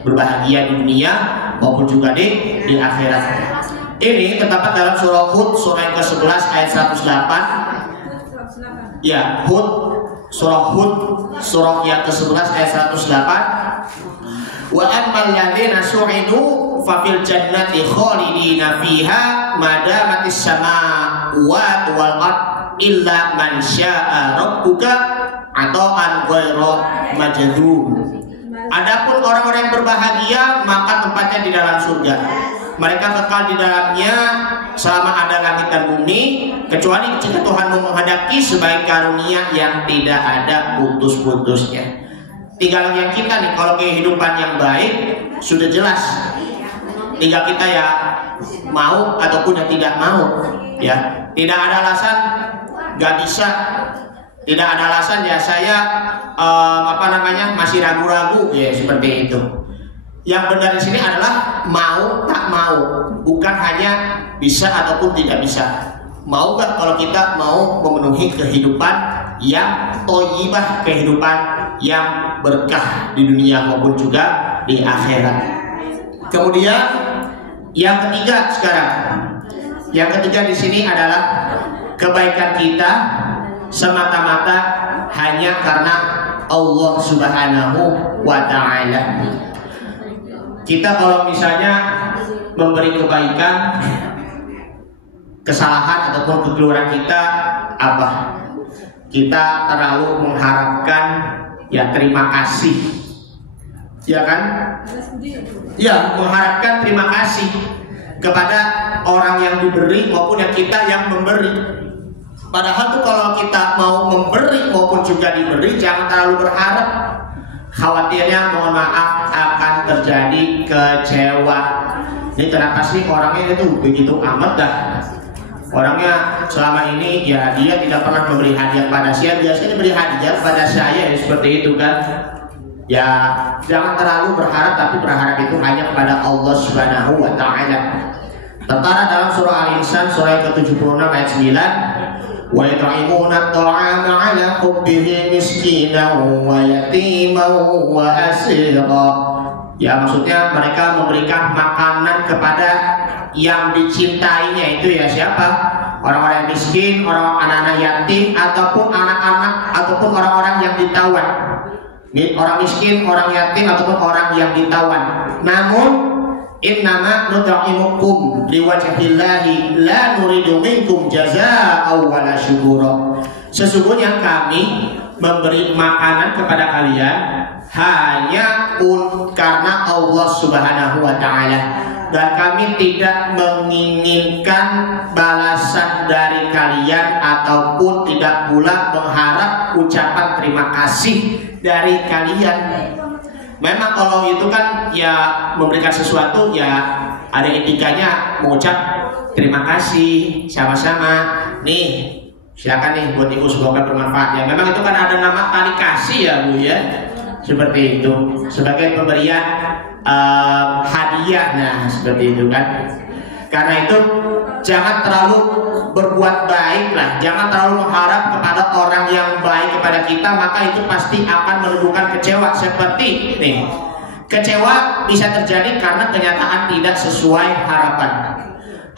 berbahagia di dunia maupun juga di akhirat. Ini terdapat dalam surah Hud surah yang ke-11 ayat 108. Ya, surah Hud surah yang ke-11 ayat 108. Wa ammal ladzina su'idu fa fil jannati khalidina fiha madamatis samawati wal ard illa man syaa rabbuka ata'an ghairu majdzum. Adapun orang-orang yang berbahagia maka tempatnya di dalam surga. mereka kekal di dalamnya selama ada langit dan bumi, kecuali jika Tuhan menghendaki sebaik karunia yang tidak ada putus-putusnya. Tinggal yang kita nih, kalau kehidupan yang baik sudah jelas, tinggal kita ya mau ataupun yang tidak mau, ya. Tidak ada alasan nggak bisa, tidak ada alasan ya saya masih ragu-ragu, ya seperti itu. Yang benar di sini adalah mau tak mau, bukan hanya bisa ataupun tidak bisa. Mau gak kalau kita mau memenuhi kehidupan yang thayyibah, kehidupan yang berkah di dunia maupun juga di akhirat. Kemudian yang ketiga sekarang, yang ketiga di sini adalah kebaikan kita semata-mata hanya karena Allah Subhanahu wa Ta'ala. Kita kalau misalnya memberi kebaikan, kesalahan ataupun kekeliruan kita apa? Kita terlalu mengharapkan ya terima kasih, ya kan? Ya, mengharapkan terima kasih kepada orang yang diberi maupun yang kita yang memberi. Padahal tuh kalau kita mau memberi maupun juga diberi, jangan terlalu berharap. Khawatirnya mohon maaf akan terjadi kecewa. Ini kenapa sih orangnya itu begitu amat dah? Orangnya selama ini ya dia tidak pernah memberi hadiah pada saya, biasanya beri hadiah pada saya, ya seperti itu kan? Ya jangan terlalu berharap, tapi berharap itu hanya kepada Allah Subhanahu wa Ta'ala. Tertara dalam surah Al-Insan surah ke-76 ayat 9, wa yut'imuna at-ta'ama 'ala hubbihi miskinan wa yatiman wa asira. Ya maksudnya mereka memberikan makanan kepada yang dicintainya, itu ya siapa? Orang-orang miskin, orang anak-anak yatim, ataupun anak-anak ataupun orang-orang yang ditawan. Orang miskin, orang yatim ataupun orang yang ditawan. Namun innama nut'imukum liwajhillahi la nuridu minkum jazaa'an wala syukura. Sesungguhnya kami memberi makanan kepada kalian hanya karena Allah Subhanahu wa Ta'ala, dan kami tidak menginginkan balasan dari kalian ataupun tidak pula mengharap ucapan terima kasih dari kalian. Memang kalau itu kan ya memberikan sesuatu ya ada etikanya, mengucap terima kasih sama-sama. Nih silakan nih buat ibu, semoga bermanfaat. Ya memang itu kan ada nama tali kasih ya Bu ya, seperti itu sebagai pemberian hadiah. Nah seperti itu kan. Karena itu jangan terlalu berbuat baik lah, jangan terlalu mengharap kepada orang yang baik kepada kita, maka itu pasti akan menimbulkan kecewa. Seperti nih, kecewa bisa terjadi karena kenyataan tidak sesuai harapan.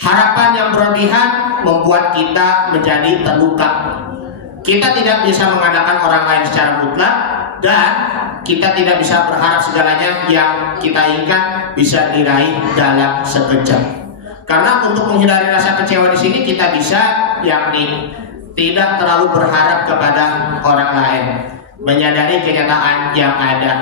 Harapan yang berlebihan membuat kita menjadi terluka. Kita tidak bisa mengandalkan orang lain secara mutlak, dan kita tidak bisa berharap segalanya yang kita inginkan bisa diraih dalam sekejap. Karena untuk menghindari rasa kecewa di sini kita bisa yakni tidak terlalu berharap kepada orang lain, menyadari kenyataan yang ada,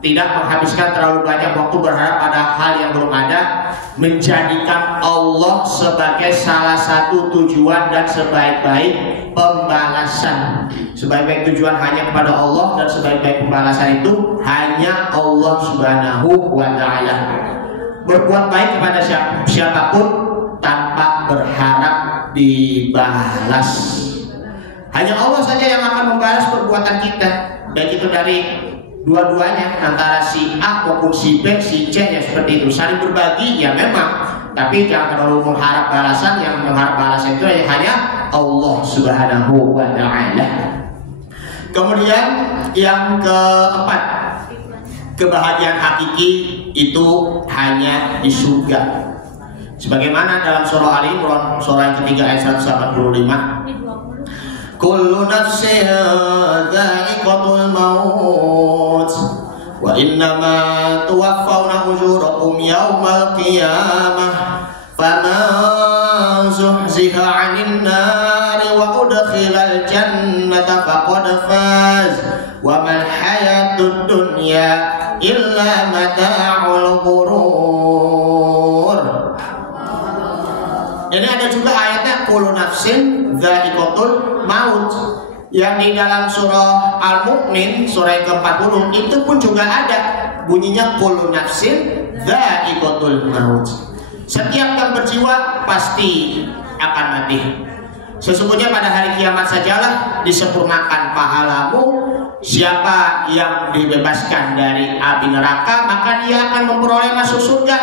tidak menghabiskan terlalu banyak waktu berharap pada hal yang belum ada, menjadikan Allah sebagai salah satu tujuan dan sebaik-baik pembalasan. Sebaik-baik tujuan hanya kepada Allah, dan sebaik-baik pembalasan itu hanya Allah Subhanahu wa Ta'ala. Berbuat baik kepada siapapun tanpa berharap dibalas. Hanya Allah saja yang akan membalas perbuatan kita, baik itu dari dua-duanya, antara si A maupun si B, si C, ya seperti itu. Saling berbagi ya memang, tapi jangan terlalu mengharap balasan. Yang mengharap balasan itu hanya Allah Subhanahu wa Ta'ala. Kemudian yang keempat, kebahagiaan hakiki itu hanya di surga. Sebagaimana dalam surah Ali Imran surah yang ketiga ayat 185, kullu nafsin dha'iqatul maut wa innama tuwaffawna ujurakum yawmal qiyamah faman zuhziha 'anil nari wa udkhilal jannata faqad faz wa mal hayatud dunya illa mata'ul ghurur. nafsin dha'iqatul maut. Yang di dalam surah Al-Mu'min, surah yang ke-40 itu pun juga ada bunyinya kullu nafsin dha'iqatul maut. Setiap yang berjiwa pasti akan mati. Sesungguhnya pada hari kiamat sajalah disempurnakan pahalamu. Siapa yang dibebaskan dari api neraka, maka dia akan memperoleh masuk surga.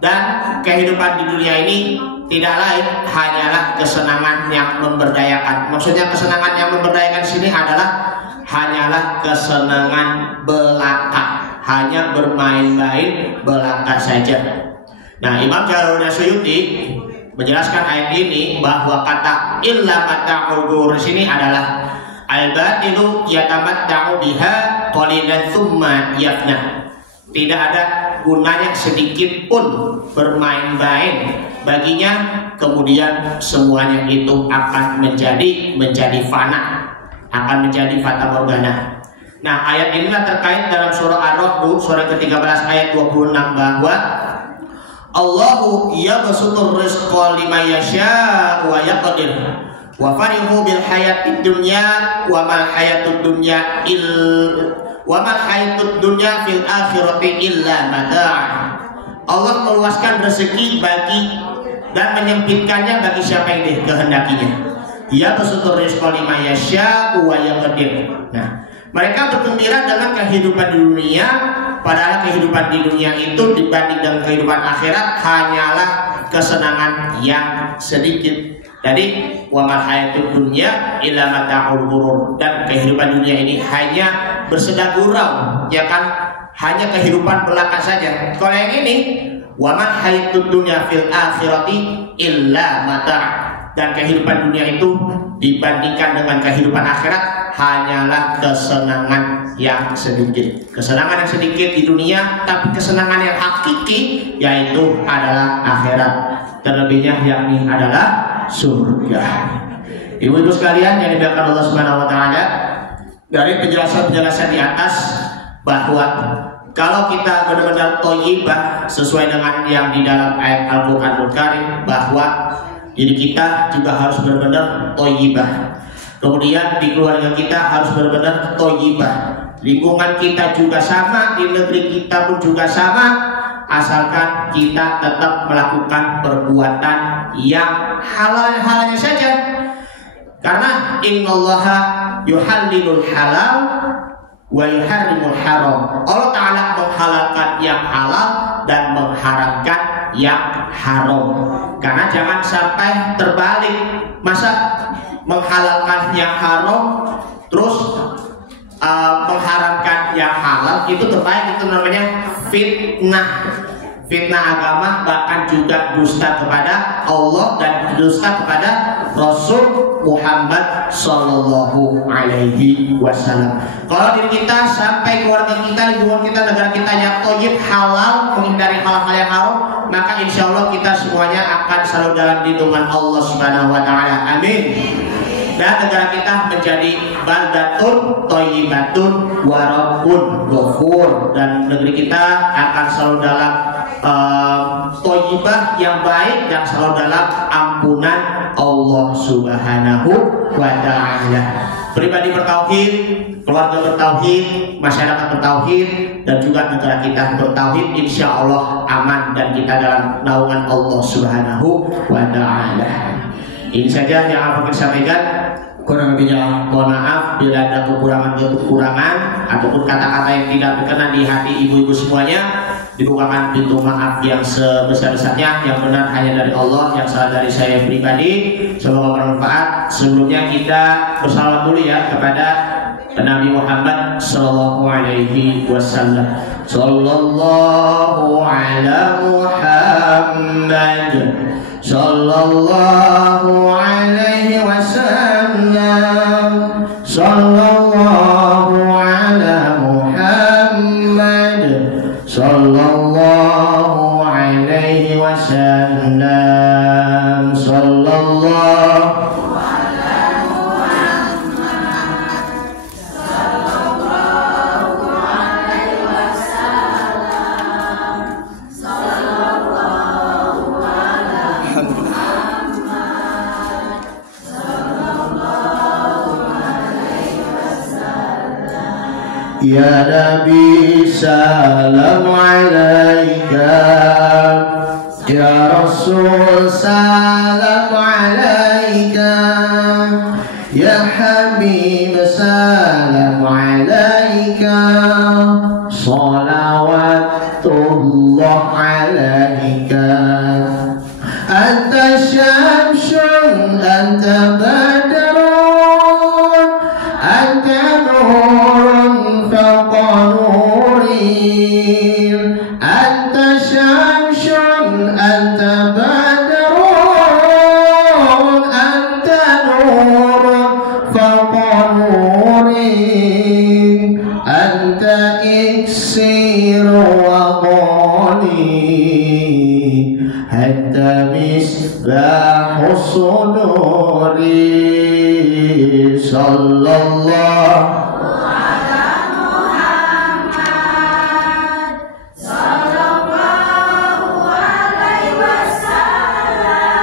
Dan kehidupan di dunia ini tidak lain hanyalah kesenangan yang memberdayakan. Maksudnya kesenangan yang memberdayakan sini adalah hanyalah kesenangan belaka, hanya bermain-main belaka saja. Nah, Imam Jalaluddin Suyuti menjelaskan ayat ini bahwa kata illa mata'ul ghurur sini adalah al-batilu yatamatta'u biha qalilan thumma yafna. Tidak ada gunanya sedikit pun bermain-main baginya, kemudian semuanya itu akan menjadi fana, akan menjadi fata morgana. Nah, ayat inilah terkait dalam surah Ar-Ra'd surah ke-13 ayat 26 bahwa Allahu yabsutur rizqa liman yasha wa yaqdir wa farihu bil hayatid dunya wa mal hayatud dunya fil akhirati illa mata'. Allah meluaskan rezeki bagi dan menyempitkannya bagi siapa yang dikehendakinya. Ya basutur rizqa liman yasha wa yaqdir. Nah, mereka bergembira dengan kehidupan di dunia, padahal kehidupan di dunia itu dibanding dengan kehidupan akhirat hanyalah kesenangan yang sedikit. Jadi wa ma hayatud dunya illa mata'ul ghurur, dan kehidupan dunia ini hanya bersenda gurau, ya kan, hanya kehidupan belaka saja. Kalau yang ini wa ma hayatud dunya fil akhirati illa mata', dan kehidupan dunia itu dibandingkan dengan kehidupan akhirat hanyalah kesenangan yang sedikit. Kesenangan yang sedikit di dunia, tapi kesenangan yang hakiki yaitu adalah akhirat. Terlebihnya yakni adalah surga. Ibu-ibu sekalian yang dimuliakan Allah Subhanahu wa taala, dari penjelasan-penjelasan di atas bahwa kalau kita benar-benar thayyibah sesuai dengan yang di dalam ayat Al-Qur'anul Karim, bahwa diri kita juga harus benar-benar thayyibah. Kemudian di keluarga kita harus benar-benar thayyibah. Lingkungan kita juga sama, di negeri kita pun juga sama, asalkan kita tetap melakukan perbuatan yang halal-halalnya saja. Karena innallaha yuhallilul halal wa yuharrimul haram. Allah Ta'ala menghalalkan yang halal dan mengharamkan yang haram. Karena jangan sampai terbalik, masa menghalalkan yang haram terus mengharamkan yang halal, itu terbaik, itu namanya fitnah agama, bahkan juga dusta kepada Allah dan dusta kepada Rasul Muhammad Sallallahu Alaihi Wasallam. Kalau diri kita sampai keluarga kita, lingkungan kita, negara kita yang thayyib, halal, menghindari hal-hal yang haram, maka insya Allah kita semuanya akan selalu dalam lindungan Allah Subhanahu Wa Taala. Amin. Dan negara kita menjadi baldatun thayyibatun wa rabbun ghafur, dan negeri kita akan selalu dalam thayyibah yang baik dan selalu dalam ampunan Allah Subhanahu wa taala. Pribadi bertauhid, keluarga bertauhid, masyarakat bertauhid, dan juga negara kita bertauhid, insya Allah aman dan kita dalam naungan Allah Subhanahu wa taala. Ini saja yang akan saya sampaikan. Kurang lebihnya mohon maaf bila ada kekurangan ataupun kata-kata yang tidak berkenan di hati ibu-ibu semuanya. Dibukakan pintu maaf yang sebesar-besarnya. Yang benar hanya dari Allah, yang salah dari saya pribadi. Semoga bermanfaat. Sebelumnya kita bersalawat dulu ya kepada Nabi Muhammad Sallallahu Alaihi Wasallam. Sallallahu ala Muhammad Sallallahu alaihi wasallam. Sallallahu ala Muhammad Sallallahu alaihi wasallam. Sallallahu Ya Nabi salam alaika, Ya Rasul salam alaika, Ya Habib salam alaika, salawatullah alaika. Anta syamsun, anta badrun, anta nurun fawqa nurin. Anta syamsun, anta badrun, anta nurun fawqa nurin. Anta iksir wa qali, hatta misbahu suduri. Sallallahu ala Muhammad, sallallahu alaihi wasallam.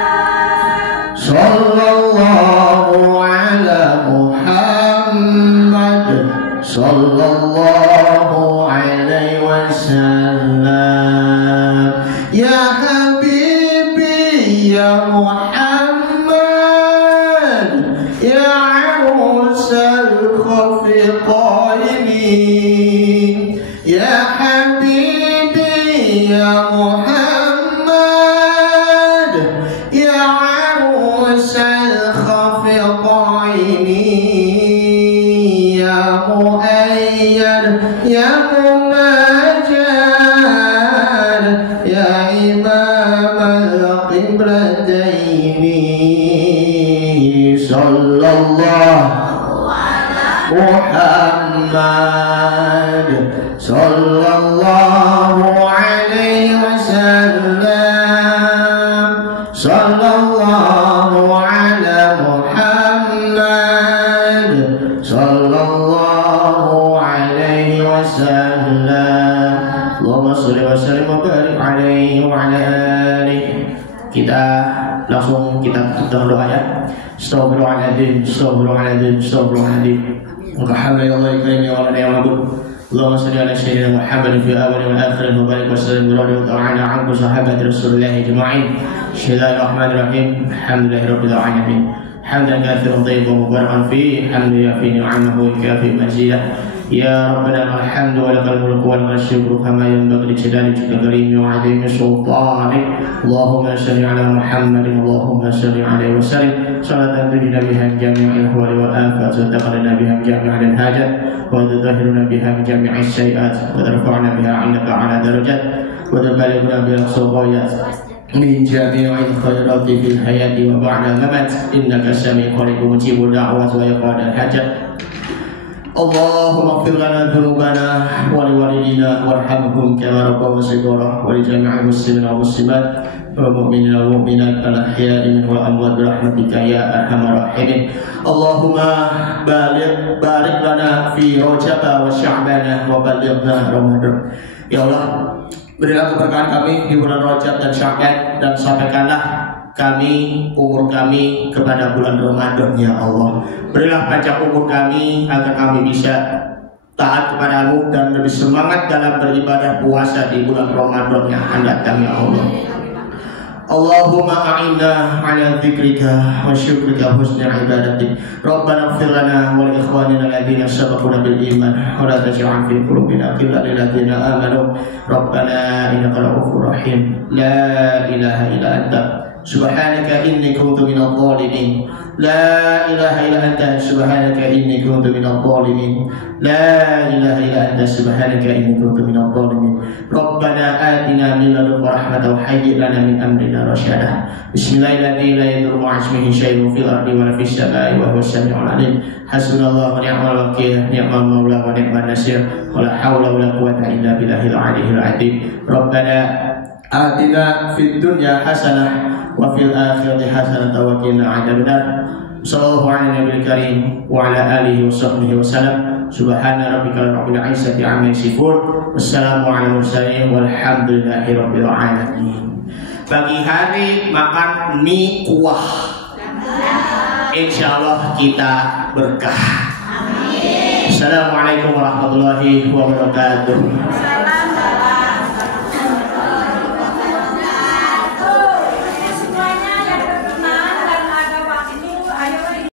Sallallahu ala Muhammad, sallallahu alaihi wasallam. Ya Habibi ya Muhammad, ya arusal khafiqaini, ya Habibi ya Muhammad, ya arusal khafiqaini, ya muayyad ya mumajjad, ya imam al-qiblataini. Sallallahu ala Muhammad, sallallahu alaihi wasallam. Sallallahu ala Muhammad, sallallahu alaihi wasallam. Allahumma sholli wa sallim wa barik alaihi wa ala alihi. Kita langsung kita tutup doa ya. Astagfirullahaladzim, astagfirullahaladzim, astagfirullahaladzim. Alhamdulillah karim ya Allah ya Rabbul. Allahumma shalli ala sayyidina Muhammad fi awwal wal akhir wa barik wa sallim wa ta'ala ala sahabati Rasulillah ajma'in. Bismillahirrahmanirrahim. Alhamdulillahirabbil alamin. Hamdan katsiran thayyiban mubarakan fihi, hamdan yafi ni'amahu wa kafi mazidah. Ya Rabbana alhamdu wa lakal mulku wal syukru kama yanbaghi li jalali karimi wa 'azimi sultanik. Allahumma shalli ala Muhammadin, Allahumma shalli alaihi wa sallim salatan tujina biha jami'al ahwali wal afat wa taqaddana biha jami'al hajat wa tudahhiruna biha jami'as sayiat wa tarfa'una biha 'indaka 'ala darajat wa tuballighuna biha aqsal min jami'il khairati fil hayati wa ba'da mamat. Innaka sami'un qaribun mujibud da'wat wa yaqadul hajat. Allahumma ighfir lana dhunubana wa liwalidina warhamhum kama rabbawna shighara wa li jami'il muslimina wal muslimat wal mu'minina wal mu'minat al ahya'i minhum wal amwat bi rahmatika ya arhamar rahimin. Allahumma barik lana fi Rajab wa Sya'ban wa ballighna Ramadan. Ya Allah, berilah keberkahan kami di bulan Rajab dan Sya'ban, dan sampaikanlah kami, umur kami kepada bulan Ramadan ya Allah. Berilah panjang umur kami agar kami bisa taat kepadamu dan lebih semangat dalam beribadah puasa di bulan Ramadan yang akan datang ya Allah. Allahumma a'inna ala dzikrika wa syukrika husni ibadatik. Rabbana ighfir lana wa li ikhwanina alladhina sabaquna bil iman wa la taj'al fi qulubina ghillan lil ladzina amanu. Rabbana innaka ra'ufur rahim. La ilaha illa anta subhanaka inni kuntu minadh dhalimin. La ilaha illa anta subhanaka inni kuntu minadh dhalimin. La ilaha illa anta subhanaka inni kuntu minadh dhalimin. Rabbana atina min ladunka rahmatan wa hayyi' lana min amrina rasyada. Bismillahirrahmanirrahim. La yadurru ma'a ismihi syai'un fil ardi wa la fis samai wa huwas sami'ul 'alim. Hasbunallahu wa ni'mal wakeel, ni'mal maula wa ni'man nasir. Wa la haula wa la quwwata illa billahil 'aliyyil 'azim. Rabbana atina fid dunya hasanah wa fil akhirati hasanatan wa qina adzabannar. Sallallahu alaihi nabiyil karim wa ala alihi wa sahbihi wa sallam. Subhana rabbika rabbil izzati amma yasifun. Wassalamu ala mursalin walhamdulillahi rabbil alamin. Pagi hari makan mie kuah. Insyaallah kita berkah. Amin. Assalamualaikum warahmatullahi wabarakatuh.